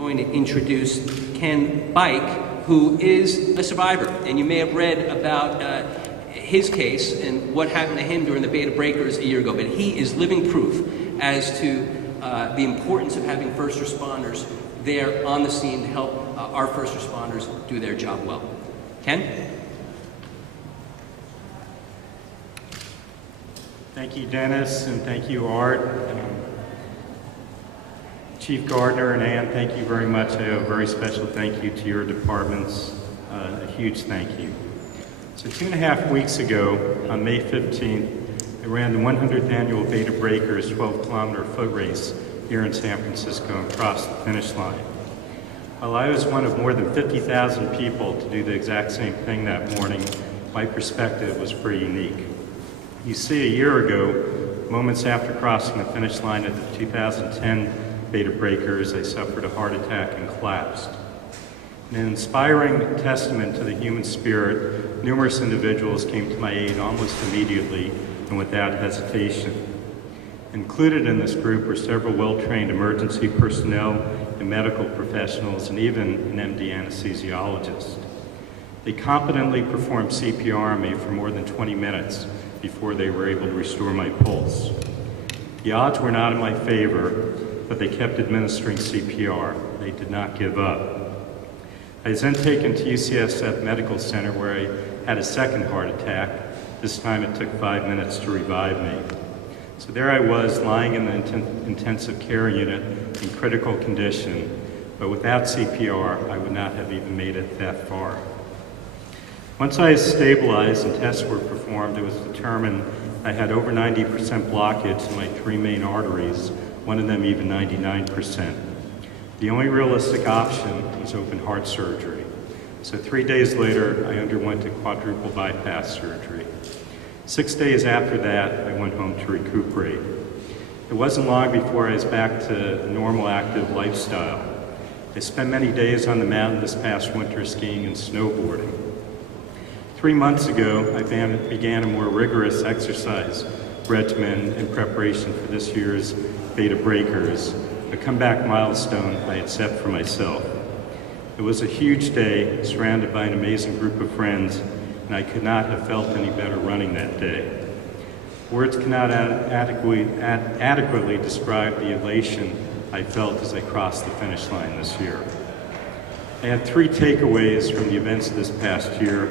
going to introduce Ken Bike, who is a survivor. And you may have read about his case and what happened to him during the Bay of Breakers a year ago. But he is living proof as to the importance of having first responders there on the scene to help our first responders do their job well. Ken? Thank you, Dennis, and thank you, Art. Chief Gardner and Ann, thank you very much. I owe a very special thank you to your departments. A huge thank you. So 2.5 weeks ago, on May 15th, I ran the 100th annual Bay of Breakers 12-kilometer foot race here in San Francisco and crossed the finish line. While I was one of more than 50,000 people to do the exact same thing that morning, my perspective was pretty unique. You see, a year ago, moments after crossing the finish line at the 2010 Bay of Breakers, I suffered a heart attack and collapsed. In an inspiring testament to the human spirit, numerous individuals came to my aid almost immediately and without hesitation. Included in this group were several well-trained emergency personnel and medical professionals, and even an MD anesthesiologist. They competently performed CPR on me for more than 20 minutes before they were able to restore my pulse. The odds were not in my favor, but they kept administering CPR. They did not give up. I was then taken to UCSF Medical Center where I had a second heart attack. This time it took 5 minutes to revive me. So there I was, lying in the intensive care unit in critical condition, but without CPR, I would not have even made it that far. Once I was stabilized and tests were performed, it was determined I had over 90% blockage in my 3 main arteries, one of them even 99%. The only realistic option was open heart surgery. So 3 days later, I underwent a quadruple bypass surgery. 6 days after that, I went home to recuperate. It wasn't long before I was back to a normal active lifestyle. I spent many days on the mountain this past winter skiing and snowboarding. 3 months ago, I began a more rigorous exercise regimen in preparation for this year's Bay of Breakers, a comeback milestone I had set for myself. It was a huge day, surrounded by an amazing group of friends, and I could not have felt any better running that day. Words cannot adequately describe the elation I felt as I crossed the finish line this year. I had 3 takeaways from the events of this past year.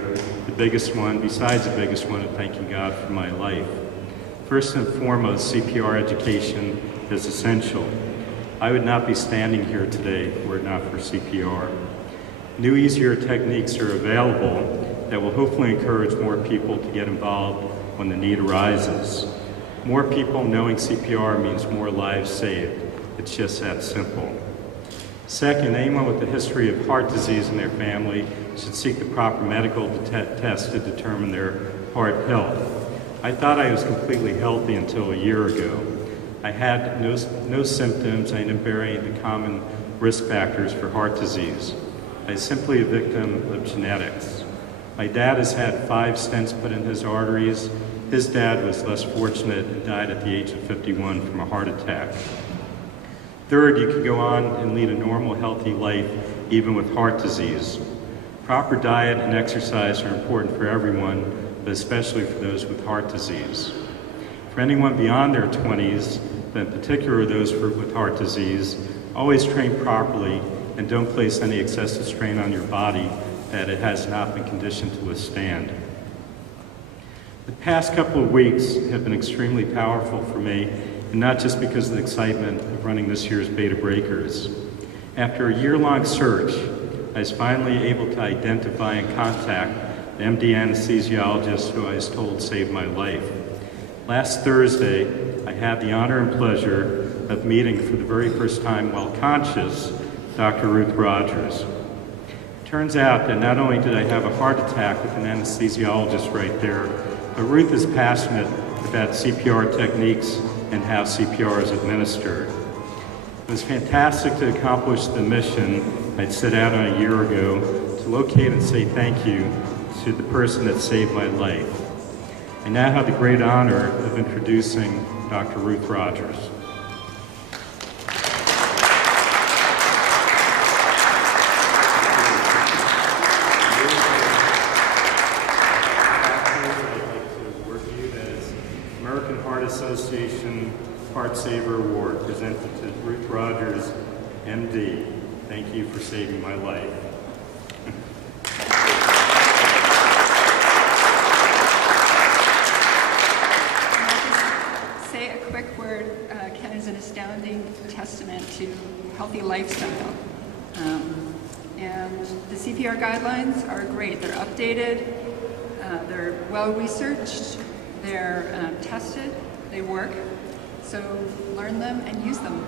The biggest one, besides the biggest one, of thanking God for my life. First and foremost, CPR education is essential. I would not be standing here today were it not for CPR. New, easier techniques are available that will hopefully encourage more people to get involved when the need arises. More people knowing CPR means more lives saved. It's just that simple. Second, anyone with a history of heart disease in their family should seek the proper medical test to determine their heart health. I thought I was completely healthy until a year ago. I had no symptoms. I didn't bear any of the common risk factors for heart disease. I was simply a victim of genetics. My dad has had 5 stents put in his arteries. His dad was less fortunate and died at the age of 51 from a heart attack. Third, you can go on and lead a normal, healthy life even with heart disease. Proper diet and exercise are important for everyone, but especially for those with heart disease. For anyone beyond their 20s, but in particular those with heart disease, always train properly and don't place any excessive strain on your body that it has not been conditioned to withstand. The past couple of weeks have been extremely powerful for me, and not just because of the excitement of running this year's Bay of Breakers. After a year-long search, I was finally able to identify and contact the MD anesthesiologist who I was told saved my life. Last Thursday, I had the honor and pleasure of meeting for the very first time while conscious Dr. Ruth Rogers. It turns out that not only did I have a heart attack with an anesthesiologist right there, but Ruth is passionate about CPR techniques and how CPR is administered. It was fantastic to accomplish the mission I'd set out on a year ago to locate and say thank you to the person that saved my life. I now have the great honor of introducing Dr. Ruth Rogers. MD. Thank you for saving my life. Say a quick word. Ken is an astounding testament to healthy lifestyle. And the CPR guidelines are great. They're updated, they're well-researched, they're tested, they work. So learn them and use them.